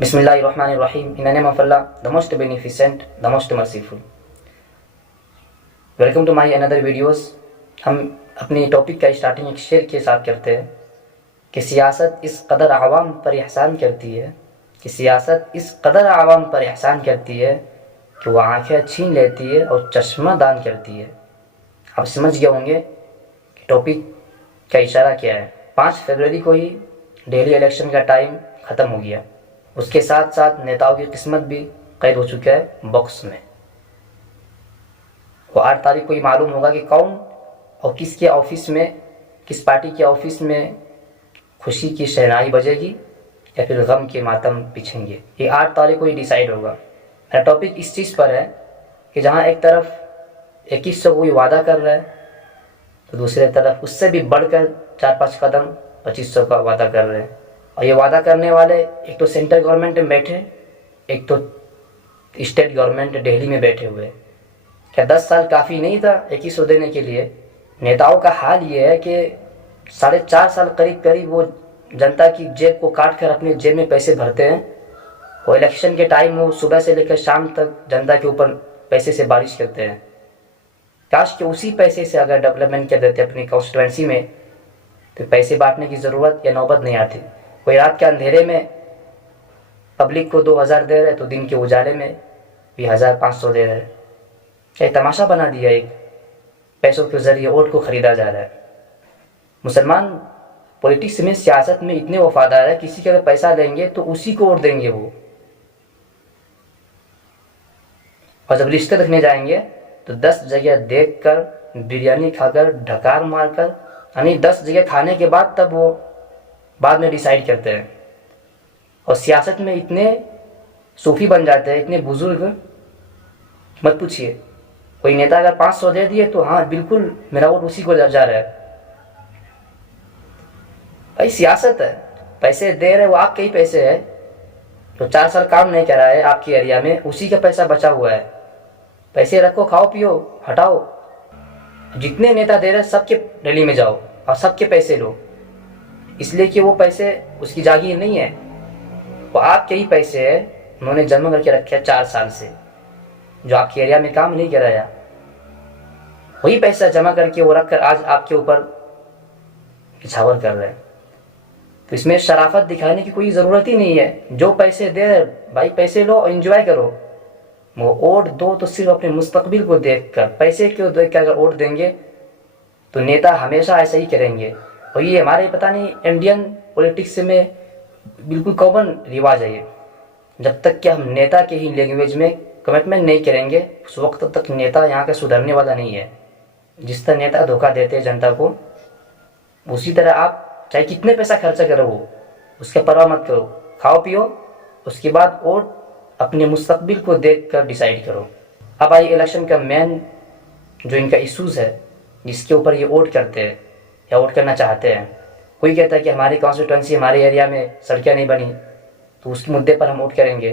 Bismillahirrahmanirrahim. In the name of Allah, the most beneficent, the most merciful. Welcome to my another videos. हम अपनी topic का starting एक शेर के साथ करते हैं कि सियासत इस कदर आवाम पर एहसान करती है कि वह आंखें छीन लेती है और चश्मा दान करती है। आप समझ गए होंगे कि टॉपिक का इशारा क्या है। 5 फरवरी को ही दिल्ली इलेक्शन का टाइम ख़त्म हो गया। उसके साथ साथ नेताओं की किस्मत भी कैद हो चुका है बॉक्स में। वो 8 तारीख को ही मालूम होगा कि कौन और किसके ऑफिस में, किस पार्टी के ऑफिस में खुशी की शहनाई बजेगी या फिर गम के मातम पिछेंगे। ये 8 तारीख को ही डिसाइड होगा। मेरा टॉपिक इस चीज़ पर है कि जहाँ एक तरफ 2100 कोई वादा कर रहा है तो दूसरी तरफ उससे भी बढ़कर 4-5 कदम 2500 का वादा कर रहे हैं। और ये वादा करने वाले एक तो सेंट्रल गवर्नमेंट में बैठे, एक तो स्टेट गवर्नमेंट दिल्ली में बैठे हुए। क्या 10 साल काफ़ी नहीं था 2100 देने के लिए? नेताओं का हाल ये है कि 4.5 साल करीब वो जनता की जेब को काट कर अपने जेब में पैसे भरते हैं। वो इलेक्शन के टाइम वो सुबह से लेकर शाम तक जनता के ऊपर पैसे से बारिश करते हैं। काश कि उसी पैसे से अगर डेवलपमेंट कर देते अपनी कॉन्स्टिट्यूंसी में तो पैसे बांटने की ज़रूरत या नौबत नहीं आती। कोई रात के अंधेरे में पब्लिक को 2000 दे रहे तो दिन के उजाले में भी 1500 दे रहे। क्या तमाशा बना दिया, एक पैसों के ज़रिए वोट को ख़रीदा जा रहा है। मुसलमान पॉलिटिक्स में, सियासत में इतने वफादार है, किसी का अगर पैसा लेंगे तो उसी को वोट देंगे वो। और जब रिश्ते रखने जाएंगे तो 10 जगह देख कर, बिरयानी खाकर, ढकार मारकर, यानी 10 जगह खाने के बाद तब वो बाद में डिसाइड करते हैं। और सियासत में इतने सूफी बन जाते हैं, इतने बुजुर्ग, मत पूछिए। कोई नेता अगर 500 दे दिए तो हाँ बिल्कुल मेरा वोट उसी को जा रहा है। भाई सियासत है, पैसे दे रहे वो आपके ही पैसे है। तो 4 साल काम नहीं कर रहा है आपके एरिया में, उसी का पैसा बचा हुआ है। पैसे रखो, खाओ पियो, हटाओ। जितने नेता दे रहे सबके रैली में जाओ और सबके पैसे लो, इसलिए कि वो पैसे उसकी जागीर नहीं है, वो आपके ही पैसे है। उन्होंने जमा करके रखे 4 साल से, जो आपके एरिया में काम नहीं कराया, वही पैसा जमा करके वो रखकर आज आपके ऊपर निछावर कर रहे हैं। तो इसमें शराफत दिखाने की कोई ज़रूरत ही नहीं है। जो पैसे दे रहे भाई पैसे लो और एंजॉय करो। वो वोट दो तो सिर्फ अपने मुस्तकबिल को देखकर, पैसे क्यों देख कर अगर वोट देंगे तो नेता हमेशा ऐसा ही करेंगे। और ये हमारे पता नहीं इंडियन पॉलिटिक्स में बिल्कुल कॉमन रिवाज है ये। जब तक कि हम नेता के ही लैंग्वेज में कमिटमेंट नहीं करेंगे उस वक्त तक नेता यहाँ का सुधरने वाला नहीं है। जिस तरह नेता धोखा देते हैं जनता को, उसी तरह आप चाहे कितने पैसा खर्चा करो वो उसके परवाह मत करो, खाओ पियो, उसके बाद वोट अपने मुस्तकबिल को देख कर डिसाइड करो। अब आइए इलेक्शन का मेन जो इनका इशूज़ है जिसके ऊपर ये वोट करते हैं या वोट करना चाहते हैं। कोई कहता है कि हमारी कॉन्स्टिट्यूंसी, हमारे एरिया में सड़कें नहीं बनी तो उस मुद्दे पर हम वोट करेंगे।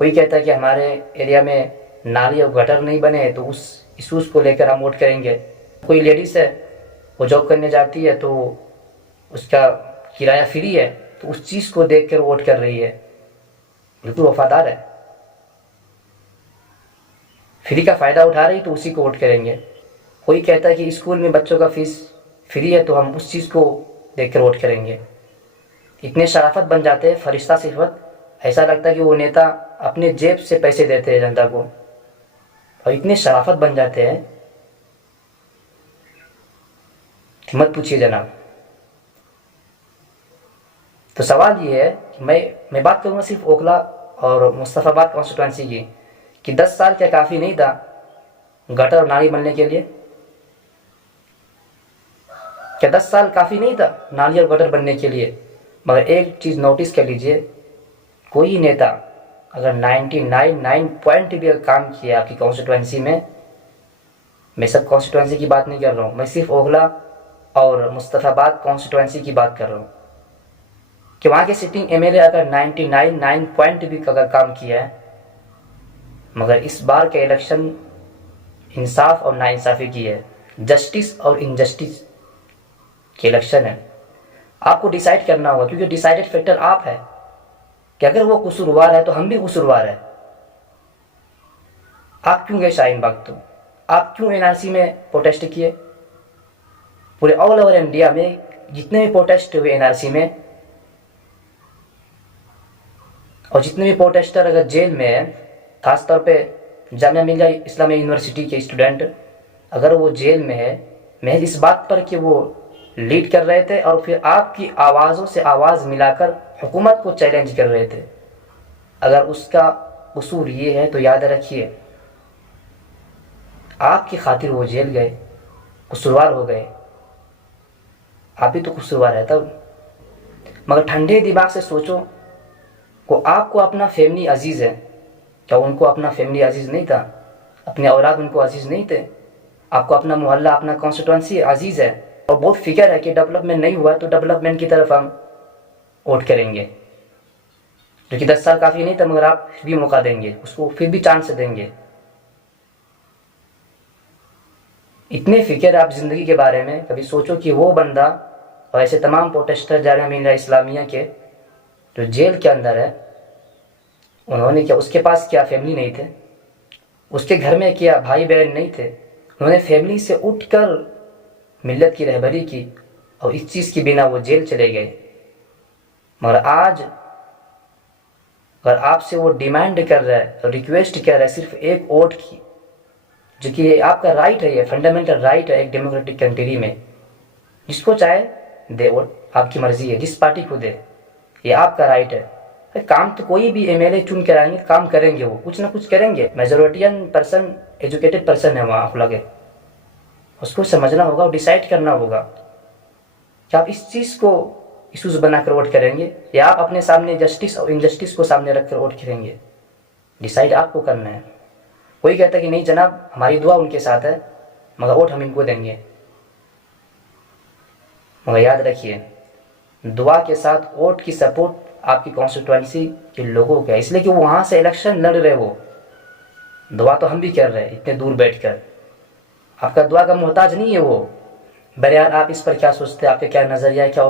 कोई कहता है कि हमारे एरिया में नाली और गटर नहीं बने तो उस इशूज़ को लेकर हम वोट करेंगे। कोई लेडीज़ है वो जॉब करने जाती है तो उसका किराया फ्री है तो उस चीज़ को देख कर वोट कर रही है, बिल्कुल वफादार है, फ्री का फ़ायदा उठा रही तो उसी को वोट करेंगे। कोई कहता है कि स्कूल में बच्चों का फीस फ्री है तो हम उस चीज़ को देख कर वोट करेंगे। इतने शराफत बन जाते हैं, फरिश्ता सिफत, ऐसा लगता है कि वो नेता अपने जेब से पैसे देते हैं जनता को। और इतने शराफत बन जाते हैं कि मत पूछिए जनाब। तो सवाल ये है कि मैं बात करूँगा सिर्फ ओखला और मुस्तफ़ाबाद कॉन्स्टिट्यूंसी की कि 10 साल क्या काफ़ी नहीं था गटर और नाली बनने के लिए? क्या 10 साल काफ़ी नहीं था नाली और गटर बनने के लिए? मगर एक चीज़ नोटिस कर लीजिए, कोई नेता अगर 99 पॉइंट भी अगर काम किया आपकी कॉन्स्टिट्यूंसी में, मैं सब कॉन्स्टिट्यूंसी की बात नहीं कर रहा हूँ, मैं सिर्फ ओखला और मुस्तफ़ाबाद कॉन्स्टिट्यूंसी की बात कर रहा हूँ कि वहाँ के सिटिंग एमएलए अगर 99 पॉइंट भी अगर काम किया है, मगर इस बार का इलेक्शन इंसाफ और नाइंसाफ़ी की है, जस्टिस और इनजस्टिस की इलेक्शन है। आपको डिसाइड करना होगा क्योंकि डिसाइडेड फैक्टर आप है। कि अगर वो कसूरवार है तो हम भी कसूरवार है। आप क्यों गए शाहीन बाग? तो आप क्यों एनआरसी में प्रोटेस्ट किए? पूरे ऑल ओवर इंडिया में जितने भी प्रोटेस्ट हुए एनआरसी में, और जितने भी प्रोटेस्टर अगर जेल में है, खासतौर पे जामिया मिलिया इस्लामिया यूनिवर्सिटी के स्टूडेंट, अगर वो जेल में है महज इस बात पर कि वो लीड कर रहे थे और फिर आपकी आवाज़ों से आवाज़ मिलाकर हुकूमत को चैलेंज कर रहे थे, अगर उसका कसूर ये है तो याद रखिए आपकी खातिर वो जेल गए, कसूरवार हो गए। आप भी तो कसूरवार है तब। मगर ठंडे दिमाग से सोचो को आपको अपना फैमिली अजीज़ है, क्या उनको अपना फैमिली अजीज़ नहीं था? अपने औलाद उनको अजीज़ नहीं थे? आपको अपना मोहल्ला, अपना कॉन्स्टिट्यूंसी अजीज़ है और बहुत फिक्र है कि डेवलपमेंट नहीं हुआ तो डेवलपमेंट की तरफ हम वोट करेंगे, जो कि 10 साल काफ़ी नहीं था, मगर आप फिर भी मौका देंगे उसको, फिर भी चांस देंगे। इतने फिक्र आप ज़िंदगी के बारे में, कभी सोचो कि वो बंदा और ऐसे तमाम प्रोटेस्टर जामिया मिलिया इस्लामिया के जो जेल के अंदर है, उन्होंने क्या, उसके पास क्या फैमिली नहीं थे? उसके घर में क्या भाई बहन नहीं थे? उन्होंने फैमिली से उठकर मिल्लत की रहबरी की और इस चीज़ की बिना वो जेल चले गए। मगर आज अगर आपसे वो डिमांड कर रहा है, रिक्वेस्ट कर रहा है सिर्फ एक वोट की, जो कि ये आपका राइट है, ये फंडामेंटल राइट है एक डेमोक्रेटिक कंट्री में, जिसको चाहे दे वोट, आपकी मर्जी है, जिस पार्टी को दे, ये आपका राइट है। काम तो कोई भी एमएलए चुन कर आएंगे, काम करेंगे, वो कुछ ना कुछ करेंगे। मेजोरिटियन पर्सन, एजुकेटेड पर्सन है वहाँ, आप लगे उसको समझना होगा और डिसाइड करना होगा कि आप इस चीज़ को इशूज बनाकर वोट करेंगे या आप अपने सामने जस्टिस और इनजस्टिस को सामने रखकर वोट करेंगे। डिसाइड आपको करना है। कोई कहता है कि नहीं जनाब हमारी दुआ उनके साथ है मगर वोट हम इनको देंगे, मगर याद रखिए दुआ के साथ वोट की सपोर्ट आपकी कॉन्स्टिट्यूएंसी के लोगों का है, इसलिए कि वो वहाँ से इलेक्शन लड़ रहे, वो दुआ तो हम भी कर रहे हैं इतने दूर बैठकर। आपका दुआ का मोहताज नहीं है वो। बहरहाल आप इस पर क्या सोचते हैं, आपका क्या नज़रिया है, क्या